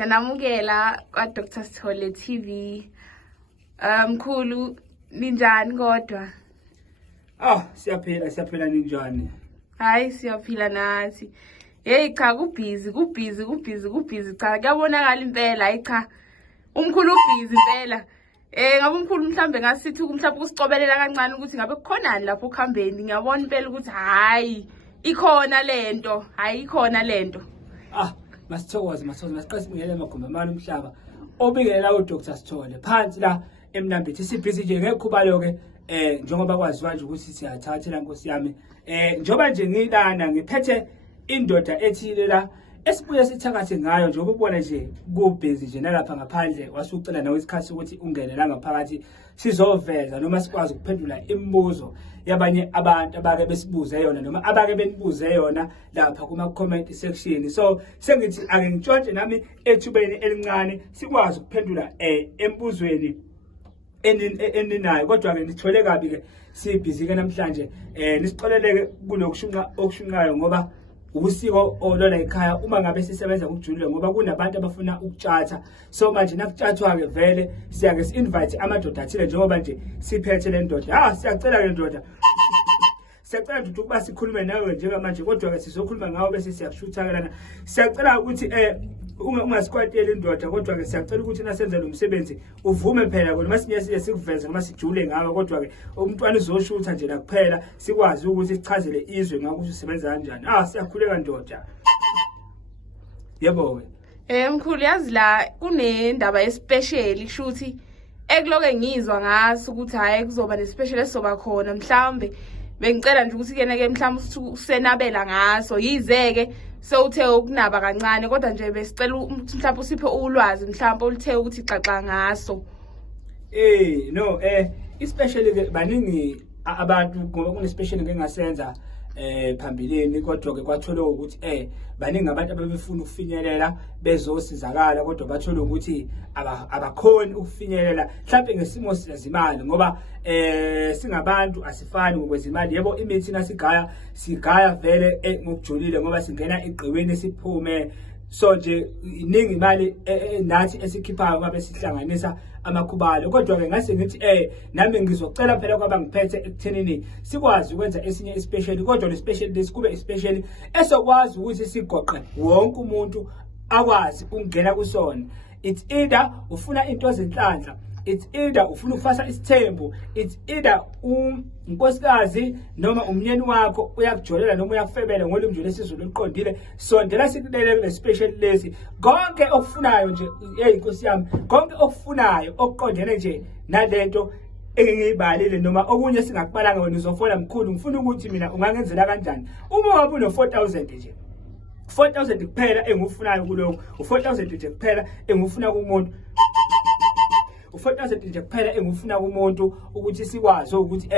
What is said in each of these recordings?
Siyanamukela kwa Dr. Sithole TV. Mkhulu ninjani kodwa? Siyaphila ninjani? Hayi siyaphila nathi. Hey cha kubhizi cha kuyabonakala impela hayi cha. Umkhulu ubhizi impela. Ngabe umkhulu mhlambe ngasithi mhlawumbe usicobelela kancane ukuthi ngabe kukhonani lapho ukhambeni. Ngiyabona impela ukuthi hayi ikhona lento, Masithokoze masiqase sibingelela magumbi amani umhlaba obingelela uDr. Sithole phansi la eMnambithi sibhizi nje ngekhuba ke njengoba kwaziwa nje ukuthi siyathathela Nkosi yami njoba nje ngilana ngiphethe indoda ethile la esibuye sithakathe ngayo nje ukubona nje kubhizi nje nalapha ngaphandle wasucela nawe isikhathi ukuthi ungene la ngaphakathi sizoveza noma sikwazi ukuphendula imibuzo yabanye abantu abake besibuze yona noma abake benibuze yona lapha kuma comment section. So sengithi ake ngitshontshe nami ethubeni elincane sikwazi ukuphendula embuzweni eninayo kodwa ke nithole kabi ke sibhizi ke namhlanje nisixoleleke kulokushunqa okushunqayo ngoba usiko olona ekhaya uma ngabe sisebenza ngokujulile ngoba kunabantu abafuna ukutshatha. So manje nakutshathwa ke vele siyake si-invite amadoda athile njengoba nje siphethe le ndoda. Siyacela ke ndoda, siyacela ndoda ukuba sikhulume nawe njengamanje kodwa ke sizokhuluma ngawe bese siyakushutha lana. Siyacela ukuthi ungasikwateli indoda kodwa ke siyacela ukuthi nasenze lo msebenzi uvume phela noma siye sikuveze noma sijule ngawe kodwa ke umntwana uzoshutha nje la kuphela sikwazi ukuthi sichazele izwe ngakho ukuthi usebenza kanjani. Siyakhuleka ndoda. Yebo ke mkhulu yazi la kunendaba especial kushuthi ekuloke ngizwa ngaso ukuthi hayi kuzoba nespecial esizoba khona mhlambe bengicela nje ukuthi kena ke mhlambe usenabela ngaso yizeke sewuthe ukunaba kancane kodwa nje besicela mhlawumbe usiphe ulwazi mhlawumbe oluthe ukuthi xaxa ngaso. Especially ke baningi abantu ngoba kunespecial ngingasenza phambilini kodwa ke kwathola ukuthi baningi abantu ababefuna ukufinyelela bezosizakala kodwa bathola ukuthi abakhoni ukufinyelela mhlawumbe ngesimo sezimali ngoba singabantu asifani ngokwezimali. Yebo imithi sigaya vele ngokujulile ngoba singena igqiweni siphume. So nje iningi imali nathi esikhiphayo ngabe sihlanganisa amakhubalo kodwa ke ngase ngithi nami ngizocela phela kwaba ngiphethe ekuthenini sikwazi ukwenza esinye ispecial kodwa le special lesikube ispecial esokwazi ukuthi sigoqe wonke umuntu akwazi ukungena kusona. It's either ufuna into ezinhlanhla, it's either ufuna ukufasa isithembu, it's either unkosikazi noma umnyeni wakho uyakujolela noma uyakufebela ngolimi lesizulu liqondile. Sondela sikulele kule special lesi konke okufunayo nje Nkosi yami konke okufunayo okuqondene nje nalento engiyibalile noma okunye singakubalanga wena uzofona mkhulu ngifuna ukuthi mina ungangenzela kanjani uma wabu no 4000 nje 4000 kuphela engifunayo kuloko u4000 nje kuphela engifuna kumuntu u4000 nje kuphela engifuna kumuntu ukuthi sikwazi ukuthi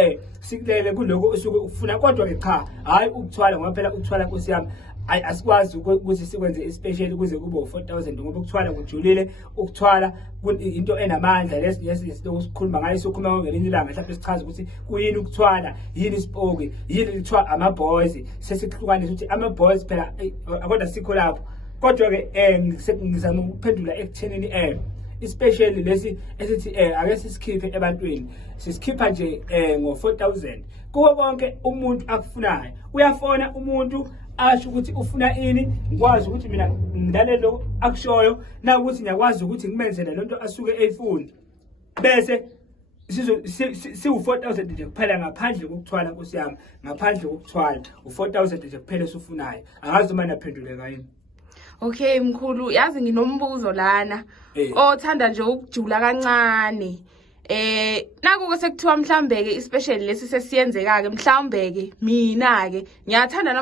sikulele kuloko osuke ufuna kodwa ke cha hayi ukuthwala ngoba phela ukuthwala Nkosi yami asikwazi ukuthi sikwenze ispecial kuze kube u4000 ngoba ukuthwala kujulile ukuthwala into enamandla lesikhuluma ngayo sokhuluma ngelinye ilanga mhlawumbe sichaza ukuthi kuyini ukuthwala yini isipoki yini lithiwa ama-boys sesihlukanisa ukuthi ama-boys phela kodwa sikho lapho kodwa ke ngizama ukuphendula ekuthenini especially lesi esithi ake sisikhiphe ebantwini sisikhipha nje ngo4000 kuwo konke umuntu akufunayo. Uyafona umuntu asho ukuthi ufuna ini ngikwazi ukuthi mina ngilalele lo akushoyo na ukuthi ngiyakwazi ukuthi ngimenzele lento asuke eyifuna bese siwu4000 nje kuphela ngaphandle kokuthwala Nkosi yami ngaphandle kokuthwala u4000 nje kuphela esufunayo. Angazi uma naphenduleka yini. Okay mkhulu yazi nginombuzo lana othanda nje ukujula kancane. Naku sekuthiwa mhlambe ke ispecial lesi sesiyenzeka ke mhlambe ke mina ke ngiyathanda